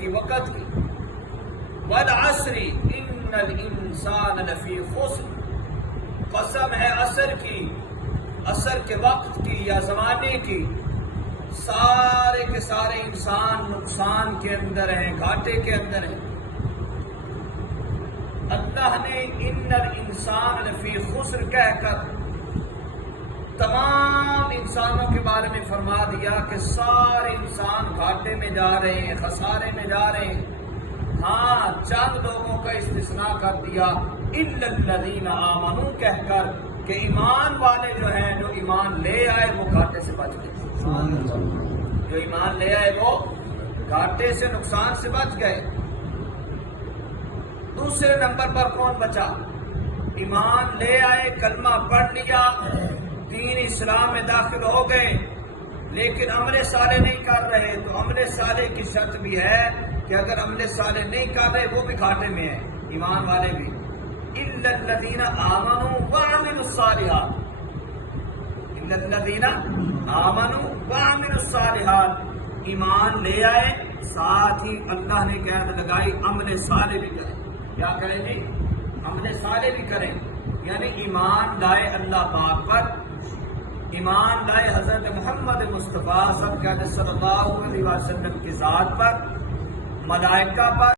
کی وقت کی، والعصر ان الانسان لفی خسر، قسم ہے عصر کی، عصر کے وقت کی یا زمانے کی، سارے کے سارے انسان نقصان کے اندر ہیں، گھاٹے کے اندر ہیں۔ اللہ نے ان الانسان لفی خسر کہہ کر تمام انسانوں کے بارے میں فرما دیا کہ سارے انسان گھاٹے میں جا رہے ہیں، خسارے میں جا رہے ہیں۔ ہاں، چند لوگوں کا استثناء کر دیا، الا الذین آمنوا کہہ کر کہ ایمان والے جو ہیں، جو ایمان لے آئے وہ گھاٹے سے بچ گئے، جو ایمان لے آئے وہ گھاٹے سے، نقصان سے بچ گئے۔ دوسرے نمبر پر کون بچا؟ ایمان لے آئے، کلمہ پڑھ لیا، دین اسلام میں داخل ہو گئے، لیکن عمل صالح نہیں کر رہے، تو عمل صالح کی شرط بھی ہے کہ اگر عمل صالح نہیں کر رہے وہ بھی گھاٹے میں ہیں، ایمان والے بھی۔ الا الذین آمنوا وعملوا الصالحات، الا الذین آمنوا وعملوا الصالحات، ایمان لے آئے، ساتھ ہی اللہ نے قید لگائی عمل صالح بھی کریں۔ کیا کریں جی؟ عمل صالح بھی کریں، یعنی ایمان لائے اللہ پاک پر، ایمان لائے حضرت محمد مصطفیٰ صلی اللہ علیہ وسلم کی ذات پر، ملائکہ پر،